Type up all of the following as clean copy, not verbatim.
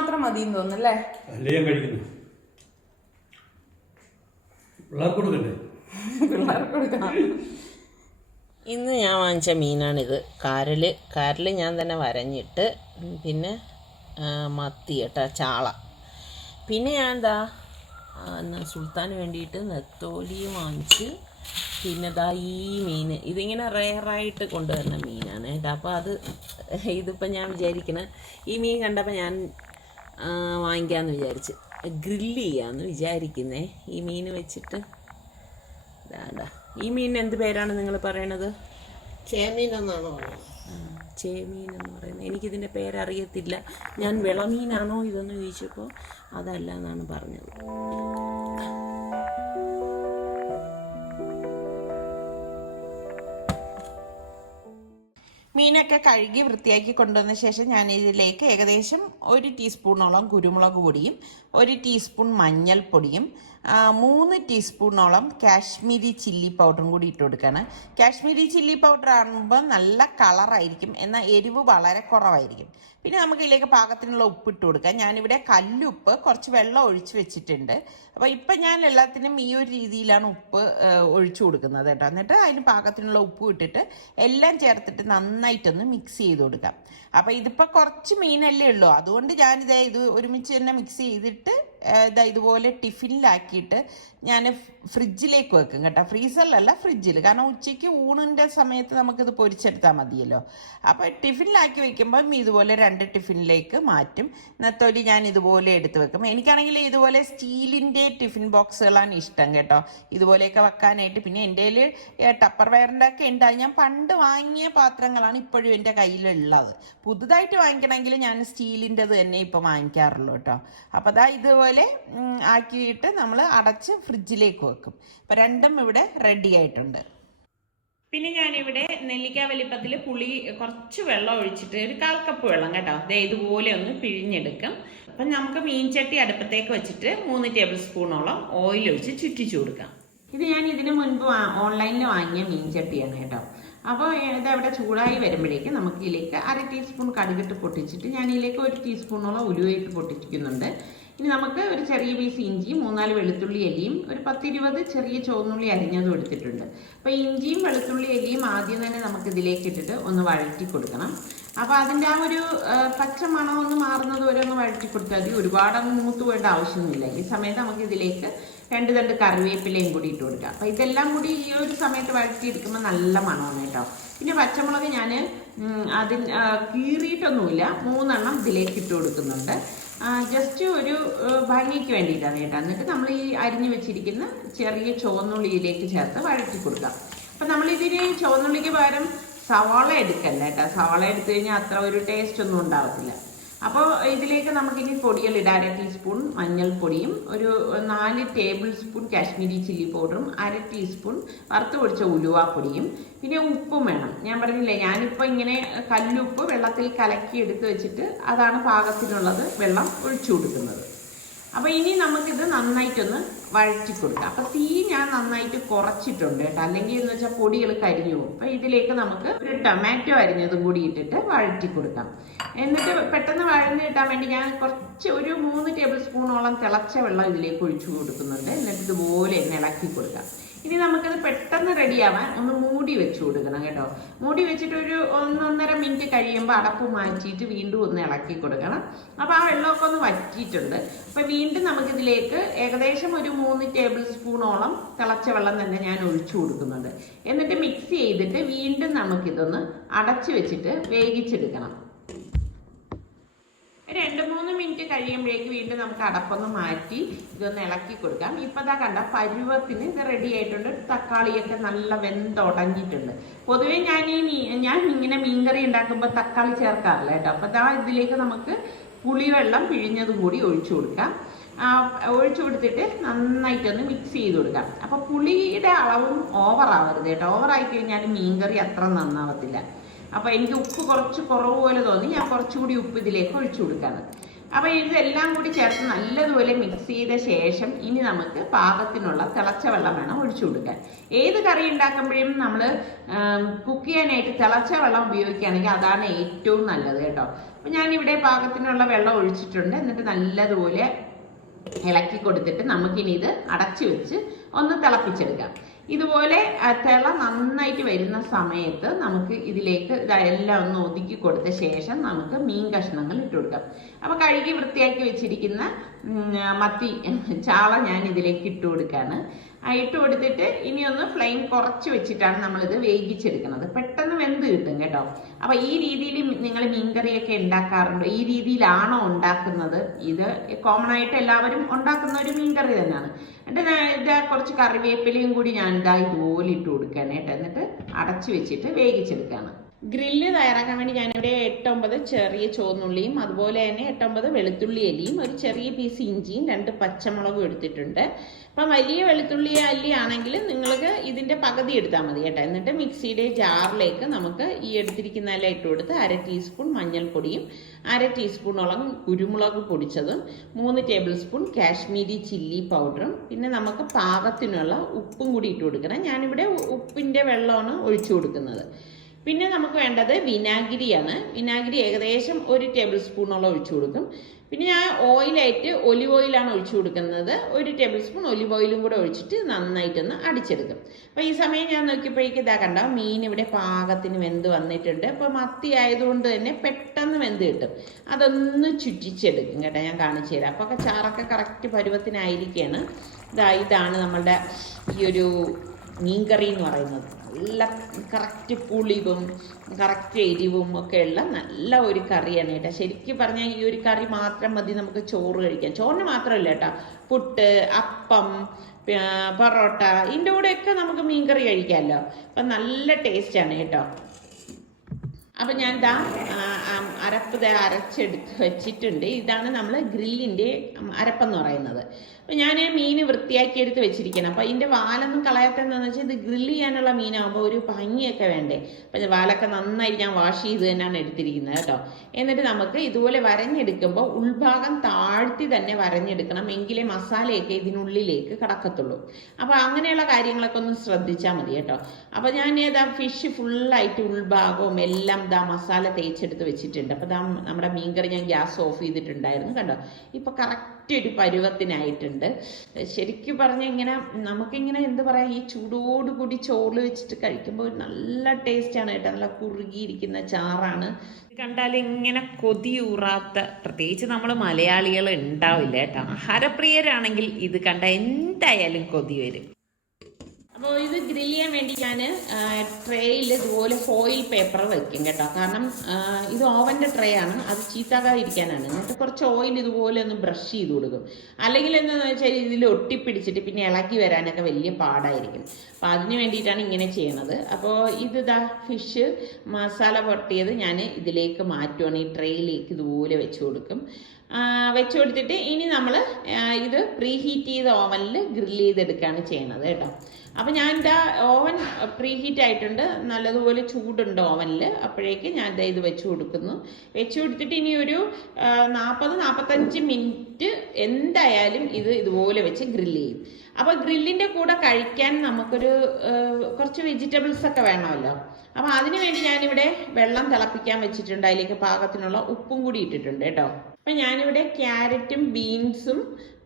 മാത്രം മതി തോന്നുന്നല്ലേ? പിള്ളേർക്ക് കൊടുക്കണം. ഇന്ന് ഞാൻ വാങ്ങിച്ച മീനാണിത്. കാരല് ഞാൻ തന്നെ വരഞ്ഞിട്ട്, പിന്നെ മത്തി കേട്ടോ, ചാള. പിന്നെ ഞാൻ സുൽത്താന് വേണ്ടിയിട്ട് നെത്തോലിയും വാങ്ങിച്ച്. പിന്നെ ഈ മീൻ ഇതിങ്ങനെ റെയറായിട്ട് കൊണ്ടുവരുന്ന മീനാണ് കേട്ടോ. അപ്പോൾ ഇതിപ്പോൾ ഞാൻ വിചാരിക്കണ ഈ മീൻ കണ്ടപ്പോൾ ഞാൻ വാങ്ങിക്കാമെന്ന് വിചാരിച്ച് ഗ്രില്ല് ചെയ്യാമെന്ന് വിചാരിക്കുന്നേ. ഈ മീൻ വെച്ചിട്ട് ഈ മീനിന് എന്ത് പേരാണ് നിങ്ങൾ പറയണത്? ചേമീൻ എന്നാണോ? ചേമീൻ എന്ന് പറയുന്നത്. എനിക്കിതിൻ്റെ പേരറിയത്തില്ല. ഞാൻ വിളമീനാണോ ഇതെന്ന് ചോദിച്ചപ്പോൾ അതല്ല എന്നാണ് പറഞ്ഞത്. മീനൊക്കെ കഴുകി വൃത്തിയാക്കി കൊണ്ടുവന്ന ശേഷം ഞാൻ ഇതിലേക്ക് ഏകദേശം 1 ടീസ്പൂണോളം കുരുമുളക് പൊടിയും 1 ടീസ്പൂൺ മഞ്ഞൾപ്പൊടിയും 3 ടീസ്പൂണോളം കാശ്മീരി ചില്ലി പൗഡറും കൂടി ഇട്ട് കൊടുക്കുകയാണ്. കാശ്മീരി ചില്ലി പൗഡർ ആകുമ്പോൾ നല്ല കളറായിരിക്കും, എന്നാൽ എരിവ് വളരെ കുറവായിരിക്കും. പിന്നെ നമുക്ക് ഇതിലേക്ക് പാകത്തിനുള്ള ഉപ്പ് ഇട്ട് കൊടുക്കാം. ഞാനിവിടെ കല്ലുപ്പ് കുറച്ച് വെള്ളം ഒഴിച്ച് വെച്ചിട്ടുണ്ട്. അപ്പോൾ ഇപ്പം ഞാൻ എല്ലാത്തിനും ഈ ഒരു രീതിയിലാണ് ഉപ്പ് ഒഴിച്ചു കൊടുക്കുന്നത് കേട്ടോ. എന്നിട്ട് അതിന് പാകത്തിനുള്ള ഉപ്പ് ഇട്ടിട്ട് എല്ലാം ചേർത്തിട്ട് നന്നായിട്ടൊന്ന് മിക്സ് ചെയ്ത് കൊടുക്കാം. അപ്പോൾ ഇതിപ്പോൾ കുറച്ച് മീനല്ലേ ഉള്ളൂ, അതുകൊണ്ട് ഇത് ഒരുമിച്ച് തന്നെ മിക്സ് ചെയ്തിട്ട് ഇതുപോലെ ടിഫിനിലാക്കിയിട്ട് ഞാൻ ഫ്രിഡ്ജിലേക്ക് വെക്കും കേട്ടോ. ഫ്രീസറിലല്ല, ഫ്രിഡ്ജിൽ. കാരണം ഉച്ചയ്ക്ക് ഊണിൻ്റെ സമയത്ത് നമുക്കിത് പൊരിച്ചെടുത്താൽ മതിയല്ലോ. അപ്പോൾ ടിഫിനിലാക്കി വെക്കുമ്പം ഇതുപോലെ 2 ടിഫിനിലേക്ക് മാറ്റും. നെത്തോലി ഞാൻ ഇതുപോലെ എടുത്ത് വെക്കും. എനിക്കാണെങ്കിൽ ഇതുപോലെ സ്റ്റീലിൻ്റെ ടിഫിൻ ബോക്സുകളാണ് ഇഷ്ടം കേട്ടോ, ഇതുപോലെയൊക്കെ വെക്കാനായിട്ട്. പിന്നെ എൻ്റെ കയ്യിൽ ടപ്പർ വെയറിൻ്റെ ഒക്കെ ഉണ്ട്. അത് ഞാൻ പണ്ട് വാങ്ങിയ പാത്രങ്ങളാണ് ഇപ്പോഴും എൻ്റെ കയ്യിലുള്ളത്. പുതുതായിട്ട് വാങ്ങിക്കണമെങ്കിൽ ഞാൻ സ്റ്റീലിൻ്റെത് തന്നെ ഇപ്പോൾ വാങ്ങിക്കാറുള്ളൂ കേട്ടോ. അപ്പോൾ ഇതുപോലെ ആക്കിയിട്ട് നമ്മൾ അടച്ച് ഫ്രിഡ്ജിലേക്ക് വെക്കും. ഇപ്പം രണ്ടും ഇവിടെ റെഡി ആയിട്ടുണ്ട്. പിന്നെ ഞാനിവിടെ നെല്ലിക്ക വലിപ്പത്തിൽ പുളി കുറച്ച് വെള്ളം ഒഴിച്ചിട്ട് 1/4 കപ്പ് വെള്ളം കേട്ടോ, ഇതുപോലെ ഒന്ന് പിഴിഞ്ഞെടുക്കും. അപ്പം നമുക്ക് മീൻചട്ടി അടുപ്പത്തേക്ക് വെച്ചിട്ട് 3 ടേബിൾ സ്പൂണോളം ഓയിൽ ഒഴിച്ച് ചുറ്റിച്ചു കൊടുക്കാം. ഇത് ഞാൻ ഇതിന് മുൻപ് ഓൺലൈനിൽ വാങ്ങിയ മീൻചട്ടിയാണ് കേട്ടോ. അപ്പോൾ ഇതവിടെ ചൂടായി വരുമ്പോഴേക്കും നമുക്ക് ഇതിലേക്ക് 1/2 ടീസ്പൂൺ കടുകിട്ട് പൊട്ടിച്ചിട്ട് ഞാൻ ഇതിലേക്ക് 1 ടീസ്പൂണോളം ഉലുവയിട്ട് പൊട്ടിക്കുന്നുണ്ട്. ഇനി നമുക്ക് ഒരു ചെറിയ പീസ് ഇഞ്ചിയും 3-4 വെളുത്തുള്ളി അല്ലിയും ഒരു 10-20 ചെറിയ ചുവന്നുള്ളി അരിഞ്ഞതും എടുത്തിട്ടുണ്ട്. അപ്പോൾ ഇഞ്ചിയും വെളുത്തുള്ളി അല്ലിയും ആദ്യം തന്നെ നമുക്ക് ഇതിലേക്ക് ഇട്ടിട്ട് ഒന്ന് വഴറ്റി കൊടുക്കണം. അപ്പോൾ അതിൻ്റെ ആ ഒരു പച്ച മണം ഒന്ന് മാറുന്നത് വരെ ഒന്ന് വഴറ്റി കൊടുത്താൽ മതി. ഒരുപാടൊന്നും മൂത്ത് പോയിട്ട് ആവശ്യമൊന്നുമില്ല. ഈ സമയത്ത് നമുക്ക് ഇതിലേക്ക് 2 തണ്ട് കറിവേപ്പിലയും കൂടി ഇട്ട് കൊടുക്കാം. അപ്പോൾ ഇതെല്ലാം കൂടി ഈ ഒരു സമയത്ത് വഴറ്റിയെടുക്കുമ്പോൾ നല്ല മണമാണ് കേട്ടോ. പിന്നെ പച്ചമുളക് ഞാൻ കീറിയിട്ടൊന്നുമില്ല, 3 എണ്ണം ഇതിലേക്ക് ഇട്ട് കൊടുക്കുന്നുണ്ട്. ജസ്റ്റ് ഒരു ഭംഗിക്ക് വേണ്ടിയിട്ടാണ് കേട്ടോ. എന്നിട്ട് നമ്മൾ ഈ അരിഞ്ഞു വെച്ചിരിക്കുന്ന ചെറിയ ചുവന്നുള്ളിയിലേക്ക് ചേർത്ത് വഴറ്റി കൊടുക്കാം. അപ്പം നമ്മളിതിന് ചുവന്നുള്ളിക്ക് പകരം സവാള എടുക്കല്ല കേട്ടോ. സവാള എടുത്തു കഴിഞ്ഞാൽ അത്ര ഒരു ടേസ്റ്റ് ഒന്നും ഉണ്ടാവത്തില്ല. അപ്പോൾ ഇതിലേക്ക് നമുക്കിനി പൊടികൾ ഇടാം. 1/2 ടീസ്പൂൺ മഞ്ഞൾപ്പൊടിയും ഒരു 4 ടേബിൾ സ്പൂൺ കാശ്മീരി ചില്ലി പൗഡറും 1/2 ടീസ്പൂൺ വറുത്ത് പൊടിച്ച ഉലുവാപ്പൊടിയും പിന്നെ ഉപ്പും വേണം. ഞാൻ പറഞ്ഞില്ലേ, ഞാനിപ്പോൾ ഇങ്ങനെ കല്ലുപ്പ് വെള്ളത്തിൽ കലക്കി എടുത്ത് വെച്ചിട്ട് അതാണ് പാകത്തിനുള്ളത് വെള്ളം ഒഴിച്ചു കൊടുക്കുന്നത്. അപ്പോൾ ഇനി നമുക്കിത് നന്നായിട്ടൊന്ന് വഴറ്റി കൊടുക്കാം. അപ്പോൾ തീ ഞാൻ നന്നായിട്ട് കുറച്ചിട്ടുണ്ട് കേട്ടോ, അല്ലെങ്കിൽ എന്ന് വെച്ചാൽ പൊടികൾ കരിഞ്ഞു പോകും. അപ്പോൾ ഇതിലേക്ക് നമുക്ക് ഒരു ടൊമാറ്റോ അരിഞ്ഞതും കൂടി ഇട്ടിട്ട് വഴറ്റി കൊടുക്കാം. എന്നിട്ട് പെട്ടെന്ന് വഴഞ്ഞ് കിട്ടാൻ വേണ്ടി ഞാൻ ഒരു 3 ടേബിൾ സ്പൂണോളം തിളച്ച വെള്ളം ഇതിലേക്ക് ഒഴിച്ചു കൊടുക്കുന്നുണ്ട്. എന്നിട്ട് ഇതുപോലെ ഇളക്കി കൊടുക്കാം. ഇനി നമുക്കത് പെട്ടെന്ന് റെഡിയാവാൻ ഒന്ന് മൂടി വെച്ച് കൊടുക്കണം കേട്ടോ. മൂടി വെച്ചിട്ട് ഒരു 1-1.5 മിനിറ്റ് കഴിയുമ്പോൾ അടപ്പ് മാറ്റിയിട്ട് വീണ്ടും ഒന്ന് ഇളക്കി കൊടുക്കണം. അപ്പോൾ ആ വെള്ളമൊക്കെ ഒന്ന് വറ്റിയിട്ടുണ്ട്. അപ്പോൾ വീണ്ടും നമുക്കിതിലേക്ക് ഏകദേശം ഒരു 3 ടേബിൾ സ്പൂണോളം തിളച്ച വെള്ളം തന്നെ ഞാൻ ഒഴിച്ചു കൊടുക്കുന്നുണ്ട്. എന്നിട്ട് മിക്സ് ചെയ്തിട്ട് വീണ്ടും നമുക്കിതൊന്ന് അടച്ചു വെച്ചിട്ട് വേവിച്ചെടുക്കണം. 2-3 മിനിറ്റ് കഴിയുമ്പോഴേക്ക് വീണ്ടും നമുക്ക് അടപ്പൊന്ന് മാറ്റി ഇതൊന്ന് ഇളക്കി കൊടുക്കാം. ഇപ്പം കണ്ട പരുവത്തിന് ഇത് റെഡി ആയിട്ടുണ്ട്. തക്കാളിയൊക്കെ നല്ല വെന്തുടഞ്ഞിട്ടുണ്ട്. പൊതുവേ ഞാൻ ഇങ്ങനെ മീൻകറി ഉണ്ടാക്കുമ്പോൾ തക്കാളി ചേർക്കാറില്ല കേട്ടോ. അപ്പം ഇതിലേക്ക് നമുക്ക് പുളിവെള്ളം പിഴിഞ്ഞതും കൂടി ഒഴിച്ചു കൊടുക്കാം. ഒഴിച്ചു കൊടുത്തിട്ട് നന്നായിട്ടൊന്ന് മിക്സ് ചെയ്ത് കൊടുക്കാം. അപ്പോൾ പുളിയുടെ അളവും ഓവറാവരുത് കേട്ടോ. ഓവറായി കഴിഞ്ഞാൽ മീൻകറി അത്ര നന്നാവത്തില്ല. അപ്പോൾ എനിക്ക് ഉപ്പ് കുറച്ച് കുറവ് പോലെ തോന്നി, ഞാൻ കുറച്ചുകൂടി ഉപ്പ് ഇതിലേക്ക് ഒഴിച്ചു കൊടുക്കാണ്. അപ്പോൾ ഇതെല്ലാം കൂടി ചേർത്ത് നല്ലതുപോലെ മിക്സ് ചെയ്ത ശേഷം ഇനി നമുക്ക് പാകത്തിനുള്ള തിളച്ച വെള്ളം വേണം ഒഴിച്ചു കൊടുക്കാൻ. ഏത് കറി ഉണ്ടാക്കുമ്പോഴും നമ്മൾ കുക്ക് ചെയ്യാനായിട്ട് തിളച്ച വെള്ളം ഉപയോഗിക്കുകയാണെങ്കിൽ അതാണ് ഏറ്റവും നല്ലത് കേട്ടോ. അപ്പോൾ ഞാനിവിടെ പാകത്തിനുള്ള വെള്ളം ഒഴിച്ചിട്ടുണ്ട്. എന്നിട്ട് നല്ലതുപോലെ ഇളക്കി കൊടുത്തിട്ട് നമുക്കിനി ഇത് അടച്ചു വെച്ച് ഒന്ന് തിളപ്പിച്ചെടുക്കാം. ഇതുപോലെ തിള നന്നായിട്ട് വരുന്ന സമയത്ത് നമുക്ക് ഇതിലേക്ക് ഇതെല്ലാം ഒന്ന് ഒതുക്കി കൊടുത്ത ശേഷം നമുക്ക് മീൻ കഷ്ണങ്ങൾ ഇട്ട് കൊടുക്കാം. അപ്പോൾ കഴുകി വൃത്തിയാക്കി വെച്ചിരിക്കുന്ന മത്തി ചാള ഞാൻ ഇതിലേക്ക് ഇട്ട് കൊടുക്കുകയാണ്. ഇട്ട് കൊടുത്തിട്ട് ഇനി ഒന്ന് ഫ്ലെയിം കുറച്ച് വെച്ചിട്ടാണ് നമ്മളിത് വേവിച്ചെടുക്കുന്നത്. പെട്ടെന്ന് വെന്ത് കിട്ടും കേട്ടോ. അപ്പോൾ ഈ രീതിയിൽ നിങ്ങൾ മീൻകറിയൊക്കെ ഉണ്ടാക്കാറുണ്ടോ? ഈ രീതിയിലാണോ ഉണ്ടാക്കുന്നത്? ഇത് കോമൺ ആയിട്ട് എല്ലാവരും ഉണ്ടാക്കുന്ന ഒരു മീൻകറി തന്നെയാണ്. എന്നിട്ട് ഇതാ കുറച്ച് കറിവേപ്പിലയും കൂടി ഞാൻ ഇതുപോലെ ഇട്ട് കൊടുക്കുകയാണ് കേട്ടോ. എന്നിട്ട് അടച്ചു വെച്ചിട്ട് വേവിച്ചെടുക്കുകയാണ്. ഗ്രില്ല് തയ്യാറാക്കാൻ വേണ്ടി ഞാനിവിടെ 8-9 ചെറിയ ചുവന്നുള്ളിയും അതുപോലെ തന്നെ 8-9 വെളുത്തുള്ളി അല്ലിയും ഒരു ചെറിയ പീസ് ഇഞ്ചിയും 2 പച്ചമുളകും എടുത്തിട്ടുണ്ട്. അപ്പം വലിയ വെളുത്തുള്ളി അല്ലി ആണെങ്കിൽ നിങ്ങൾക്ക് ഇതിൻ്റെ പകുതി എടുത്താൽ മതി കേട്ടോ. എന്നിട്ട് മിക്സിയുടെ ജാറിലേക്ക് നമുക്ക് ഈ എടുത്തിരിക്കുന്നതെല്ലാം ഇട്ട് കൊടുത്ത് 1/2 ടീസ്പൂൺ മഞ്ഞൾപ്പൊടിയും 1/2 ടീസ്പൂണോളം കുരുമുളക് പൊടിച്ചതും 3 ടേബിൾ സ്പൂൺ കാശ്മീരി ചില്ലി പൗഡറും പിന്നെ നമുക്ക് പാകത്തിനുള്ള ഉപ്പും കൂടി ഇട്ട് കൊടുക്കണം. ഞാനിവിടെ ഉപ്പിൻ്റെ വെള്ളമാണ് ഒഴിച്ചു കൊടുക്കുന്നത്. പിന്നെ നമുക്ക് വേണ്ടത് വിനാഗിരിയാണ്. വിനാഗിരി ഏകദേശം 1 ടേബിൾ സ്പൂണോളം ഒഴിച്ചു കൊടുക്കും. പിന്നെ ഞാൻ ഓയിലായിട്ട് ഒലിവ് ഓയിലാണ് ഒഴിച്ചു കൊടുക്കുന്നത്. 1 ടേബിൾ സ്പൂൺ ഒലിവ് ഓയിലും കൂടെ ഒഴിച്ചിട്ട് നന്നായിട്ടൊന്ന് അടിച്ചെടുക്കും. അപ്പോൾ ഈ സമയം ഞാൻ നോക്കിയപ്പോഴേക്കും ഇതാ കണ്ടോ, മീൻ ഇവിടെ പാകത്തിന് വെന്ത് വന്നിട്ടുണ്ട്. അപ്പോൾ മത്തി ആയതുകൊണ്ട് തന്നെ പെട്ടെന്ന് വെന്ത് കിട്ടും. അതൊന്ന് ചുറ്റിച്ചെടുക്കും കേട്ടോ, ഞാൻ കാണിച്ചു തരാം. അപ്പോൾ ചാറൊക്കെ കറക്റ്റ് പരുവത്തിനായിരിക്കുകയാണ്. ഇതാണ് നമ്മളുടെ ഈ ഒരു മീൻകറി എന്ന് പറയുന്നത്. നല്ല കറക്റ്റ് പുളിവും കറക്റ്റ് എരിവും ഒക്കെയുള്ള നല്ല ഒരു കറിയാണ് കേട്ടോ. ശരിക്കും പറഞ്ഞാൽ ഈ ഒരു കറി മാത്രം മതി നമുക്ക് ചോറ് കഴിക്കാൻ. ചോറിന് മാത്രമല്ല കേട്ടോ, പുട്ട്, അപ്പം, പൊറോട്ട, ഇതിൻ്റെ കൂടെയൊക്കെ നമുക്ക് മീൻകറി കഴിക്കാമല്ലോ. അപ്പം നല്ല ടേസ്റ്റാണ് കേട്ടോ. അപ്പം ഞാൻ അരപ്പ് അരച്ചെടുത്ത് വെച്ചിട്ടുണ്ട്. ഇതാണ് നമ്മൾ ഗ്രില്ലിൻ്റെ അരപ്പെന്ന് പറയുന്നത്. അപ്പം ഞാൻ മീൻ വൃത്തിയാക്കി എടുത്ത് വെച്ചിരിക്കണം. അപ്പോൾ ഇതിൻ്റെ വാലൊന്നും കളയാത്തതെന്ന് വെച്ചാൽ ഇത് ഗ്രില്ല് ചെയ്യാനുള്ള മീനാകുമ്പോൾ ഒരു ഭംഗിയൊക്കെ വേണ്ടേ. അപ്പം വാലൊക്കെ നന്നായി ഞാൻ വാഷ് ചെയ്ത് തന്നെയാണ് എടുത്തിരിക്കുന്നത് കേട്ടോ. എന്നിട്ട് നമുക്ക് ഇതുപോലെ വരഞ്ഞെടുക്കുമ്പോൾ ഉൾഭാഗം താഴ്ത്തി തന്നെ വരഞ്ഞെടുക്കണം, എങ്കിലേ മസാലയൊക്കെ ഇതിനുള്ളിലേക്ക് കടക്കത്തുള്ളൂ. അപ്പോൾ അങ്ങനെയുള്ള കാര്യങ്ങളൊക്കെ ഒന്ന് ശ്രദ്ധിച്ചാൽ മതി കേട്ടോ. അപ്പോൾ ഞാൻ ഫിഷ് ഫുള്ളായിട്ട് ഉൾഭാഗവും എല്ലാം മസാല തേച്ചെടുത്ത് വെച്ചിട്ടുണ്ട്. അപ്പോൾ നമ്മുടെ മീൻകറി ഞാൻ ഗ്യാസ് ഓഫ് ചെയ്തിട്ടുണ്ടായിരുന്നു കണ്ടോ. ഇപ്പോൾ കറക്റ്റ് ഒരു പരുവത്തിനായിട്ടുണ്ട്. ശരിക്കും പറഞ്ഞാൽ ഇങ്ങനെ നമുക്കിങ്ങനെ എന്താ പറയുക, ഈ ചൂടോടുകൂടി ചോറ് വെച്ചിട്ട് കഴിക്കുമ്പോൾ നല്ല ടേസ്റ്റാണ് കേട്ടോ. നല്ല കുറുകിയിരിക്കുന്ന ചാറാണ്. കണ്ടാൽ ഇങ്ങനെ കൊതിയൂറാത്ത, പ്രത്യേകിച്ച് നമ്മൾ മലയാളികൾ ഉണ്ടാവില്ല കേട്ടോ. ആഹാരപ്രിയരാണെങ്കിൽ ഇത് കണ്ടാൽ എന്തായാലും കൊതി വരും. അപ്പോൾ ഇത് ഗ്രില്ല് ചെയ്യാൻ വേണ്ടി ഞാൻ ട്രേയിൽ ഇതുപോലെ ഫോയിൽ പേപ്പർ വയ്ക്കും കേട്ടോ. കാരണം ഇത് ഓവൻ്റെ ട്രേ ആണ്, അത് ചീത്താകാതിരിക്കാനാണ്. എന്നിട്ട് കുറച്ച് ഓയിൽ ഇതുപോലെ ഒന്ന് ബ്രഷ് ചെയ്ത് കൊടുക്കും. അല്ലെങ്കിൽ എന്താണെന്ന് വെച്ചാൽ ഇതിൽ ഒട്ടിപ്പിടിച്ചിട്ട് പിന്നെ ഇളക്കി വരാനൊക്കെ വലിയ പാടായിരിക്കും. അപ്പോൾ അതിന് വേണ്ടിയിട്ടാണ് ഇങ്ങനെ ചെയ്യണത്. അപ്പോൾ ഫിഷ് മസാല പുരട്ടിയത് ഞാൻ ഇതിലേക്ക് മാറ്റുവാണ്. ഈ ട്രേയിലേക്ക് ഇതുപോലെ വെച്ച് കൊടുക്കും. വെച്ച് കൊടുത്തിട്ട് ഇനി നമ്മൾ ഇത് പ്രീ ഹീറ്റ് ചെയ്ത ഓവനിൽ ഗ്രില്ല് ചെയ്തെടുക്കുകയാണ് ചെയ്യണത് കേട്ടോ. അപ്പോൾ ഞാൻ ഓവൻ പ്രീ ഹീറ്റ് ആയിട്ടുണ്ട്, നല്ലതുപോലെ ചൂടുണ്ട് ഓവനിൽ. അപ്പോഴേക്ക് ഞാൻ ഇത് വെച്ച് കൊടുക്കുന്നു. വെച്ച് കൊടുത്തിട്ട് ഇനി ഒരു 40-45 മിനിറ്റ് എന്തായാലും ഇത് ഇതുപോലെ വെച്ച് ഗ്രില്ല് ചെയ്യും. അപ്പോൾ ഗ്രില്ലിൻ്റെ കൂടെ കഴിക്കാൻ നമുക്കൊരു കുറച്ച് വെജിറ്റബിൾസ് ഒക്കെ വേണമല്ലോ. അപ്പോൾ അതിന് വേണ്ടി ഞാനിവിടെ വെള്ളം തിളപ്പിക്കാൻ വെച്ചിട്ടുണ്ട്. അതിലേക്ക് പാകത്തിനുള്ള ഉപ്പും കൂടി ഇട്ടിട്ടുണ്ട് കേട്ടോ. അപ്പം ഞാനിവിടെ ക്യാരറ്റും ബീൻസും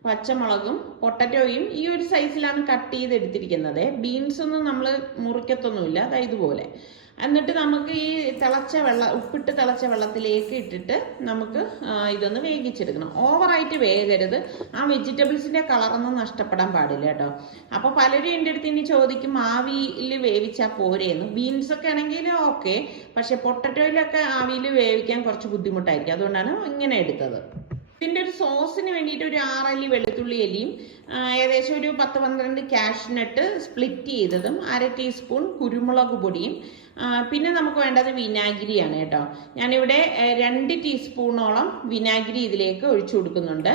പച്ചമുളകും പൊട്ടറ്റോയും ഈ ഒരു സൈസിലാണ് കട്ട് ചെയ്ത് എടുത്തിരിക്കുന്നത്. ബീൻസൊന്നും നമ്മൾ മുറിക്കത്തൊന്നുമില്ല, അതായത് ഇതുപോലെ. എന്നിട്ട് നമുക്ക് ഈ ഉപ്പിട്ട് തിളച്ച വെള്ളത്തിലേക്ക് ഇട്ടിട്ട് നമുക്ക് ഇതൊന്ന് വേവിച്ചെടുക്കണം. ഓവറായിട്ട് വേകരുത്, ആ വെജിറ്റബിൾസിൻ്റെ കളറൊന്നും നഷ്ടപ്പെടാൻ പാടില്ല കേട്ടോ. അപ്പോൾ പലരും എൻ്റെ അടുത്ത് ഇനി ചോദിക്കും ആവിയിൽ വേവിച്ചാൽ പോരെയെന്ന്. ബീൻസൊക്കെ ആണെങ്കിൽ ഓക്കെ, പക്ഷെ പൊട്ടറ്റോയിലൊക്കെ ആവിയിൽ വേവിക്കാൻ കുറച്ച് ബുദ്ധിമുട്ടായിരിക്കും. അതുകൊണ്ടാണ് ഇങ്ങനെ എടുത്തത്. ഇതിൻ്റെ ഒരു സോസിന് വേണ്ടിയിട്ട് ഒരു 6 അല്ലി വെളുത്തുള്ളി അല്ലിയും ഏകദേശം ഒരു 10-12 കാഷ്നട്ട് സ്പ്ലിറ്റ് ചെയ്തതും 1/2 ടീസ്പൂൺ കുരുമുളക് പൊടിയും പിന്നെ നമുക്ക് വേണ്ടത് വിനാഗിരിയാണ് കേട്ടോ. ഞാനിവിടെ 2 ടീസ്പൂണോളം വിനാഗിരി ഇതിലേക്ക് ഒഴിച്ചു കൊടുക്കുന്നുണ്ട്.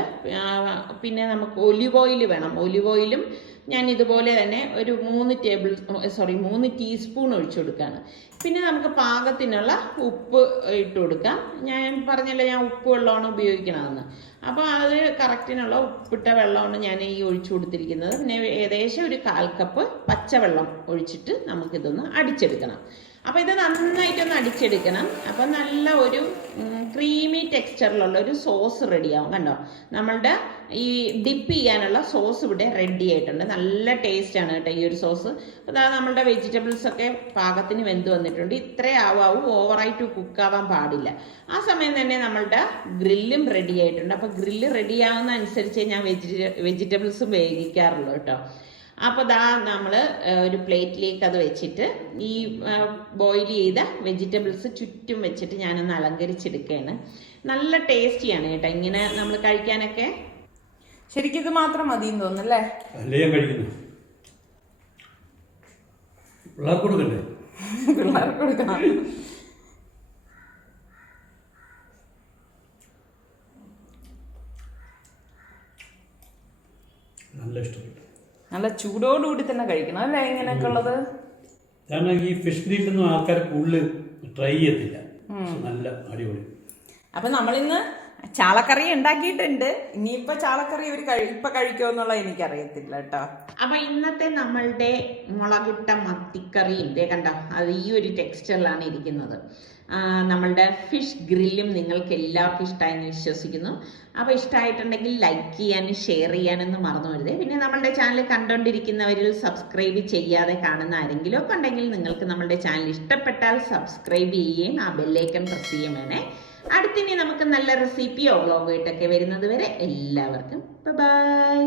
പിന്നെ നമുക്ക് ഒലിവ് ഓയിൽ വേണം. ഒലിവ് ഓയിലും ഞാൻ ഇതുപോലെ തന്നെ ഒരു 3 ടീസ്പൂൺ ഒഴിച്ചു കൊടുക്കുകയാണ്. പിന്നെ നമുക്ക് പാകത്തിനുള്ള ഉപ്പ് ഇട്ട് കൊടുക്കാം. ഞാൻ പറഞ്ഞല്ലോ ഞാൻ ഉപ്പ് വെള്ളമാണ് ഉപയോഗിക്കണമെന്ന്. അപ്പോൾ അത് കറക്റ്റിനുള്ള ഉപ്പിട്ട വെള്ളമാണ് ഞാൻ ഈ ഒഴിച്ചു കൊടുത്തിരിക്കുന്നത്. പിന്നെ ഏകദേശം ഒരു 1/4 കപ്പ് പച്ചവെള്ളം ഒഴിച്ചിട്ട് നമുക്കിതൊന്ന് അടിച്ചെടുക്കണം. അപ്പോൾ ഇത് നന്നായിട്ടൊന്ന് അടിച്ചെടുക്കണം. അപ്പോൾ നല്ല ഒരു ക്രീമി ടെക്സ്ചറിലുള്ള ഒരു സോസ് റെഡിയാവും. കണ്ടോ, നമ്മളുടെ ഈ ഡിപ്പ് ചെയ്യാനുള്ള സോസ് ഇവിടെ റെഡി ആയിട്ടുണ്ട്. നല്ല ടേസ്റ്റാണ് കേട്ടോ ഈ ഒരു സോസ്. അതാ നമ്മളുടെ വെജിറ്റബിൾസ് ഒക്കെ പാകത്തിന് വെന്ത് വന്നിട്ടുണ്ട്. ഇത്രേ ആവാവൂ, ഓവറായിട്ട് കുക്കാവാൻ പാടില്ല. ആ സമയം തന്നെ നമ്മളുടെ ഗ്രില്ലും റെഡി ആയിട്ടുണ്ട്. അപ്പോൾ ഗ്രില്ല് റെഡിയാവുന്ന അനുസരിച്ച് ഞാൻ വെജിറ്റബിൾസും വേവിക്കാറുള്ളൂ കേട്ടോ. അപ്പോൾ ദാ നമ്മൾ ഒരു പ്ലേറ്റിലേക്ക് അത് വെച്ചിട്ട് ഈ ബോയിൽ ചെയ്ത വെജിറ്റബിൾസ് ചുറ്റും വെച്ചിട്ട് ഞാനൊന്ന് അലങ്കരിച്ചെടുക്കുകയാണ്. നല്ല ടേസ്റ്റിയാണ് കേട്ടോ ഇങ്ങനെ നമ്മൾ കഴിക്കാനൊക്കെ. ശരിക്കും ഇത് മാത്രം മതിയെന്ന് തോന്നുന്നല്ലേ? പിള്ളേർക്ക് കൊടുക്കണം. നല്ല ഇഷ്ടപ്പെട്ടു. നല്ല ചൂടോടുകൂടി തന്നെ കഴിക്കണം അല്ലേ ഇങ്ങനെയൊക്കെ ഉള്ളത്? കാരണം ഈ ഫിഷ് ഗ്രില്ലൊന്നും ആൾക്കാർ കൂടുതൽ ട്രൈ ചെയ്യത്തില്ല. നല്ല അടിപൊളി. അപ്പൊ നമ്മളിന്ന് ചാളക്കറി ഉണ്ടാക്കിയിട്ടുണ്ട്. ഇനിയിപ്പോ ചാളക്കറി ഇപ്പൊ കഴിക്കുമോ എന്നുള്ളത് എനിക്കറിയത്തില്ല കേട്ടോ. അപ്പൊ ഇന്നത്തെ നമ്മളുടെ മുളകിട്ട മത്തിക്കറിയും ഇതേ കണ്ടോ, അത് ഈ ഒരു ടെക്സ്ചറിലാണ് ഇരിക്കുന്നത്. നമ്മളുടെ ഫിഷ് ഗ്രില്ലും നിങ്ങൾക്ക് എല്ലാവർക്കും ഇഷ്ടമായെന്ന് വിശ്വസിക്കുന്നു. അപ്പോൾ ഇഷ്ടമായിട്ടുണ്ടെങ്കിൽ ലൈക്ക് ചെയ്യാനും ഷെയർ ചെയ്യാനൊന്നും മറന്നു വരുതേ. പിന്നെ നമ്മളുടെ ചാനൽ കണ്ടുകൊണ്ടിരിക്കുന്നവരിൽ സബ്സ്ക്രൈബ് ചെയ്യാതെ കാണുന്ന ആരെങ്കിലും ഒക്കെ ഉണ്ടെങ്കിൽ നിങ്ങൾക്ക് നമ്മളുടെ ചാനൽ ഇഷ്ടപ്പെട്ടാൽ സബ്സ്ക്രൈബ് ചെയ്യുകയും ആ ബെല്ലൈക്കൺ പ്രസ് ചെയ്യുകയും വേണേ. അടുത്തിനി നമുക്ക് നല്ല റെസിപ്പിയോ വ്ളോഗോ ആയിട്ടൊക്കെ വരുന്നത് വരെ എല്ലാവർക്കും ബൈ.